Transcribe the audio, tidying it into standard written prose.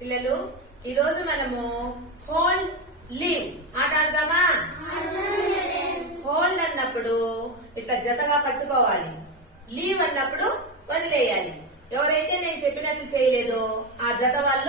పిల్లలు ఈ రోజు మనము హోల్డ్ లీవ్ ఆట ఆడదామా? హోల్డ్ అన్నప్పుడు ఇట్లా జతగా పట్టుకోవాలి, లీవ్ అన్నప్పుడు వదిలేయాలి. ఎవరైతే నేను చెప్పినట్లు చేయలేదో ఆ జత వాళ్ళ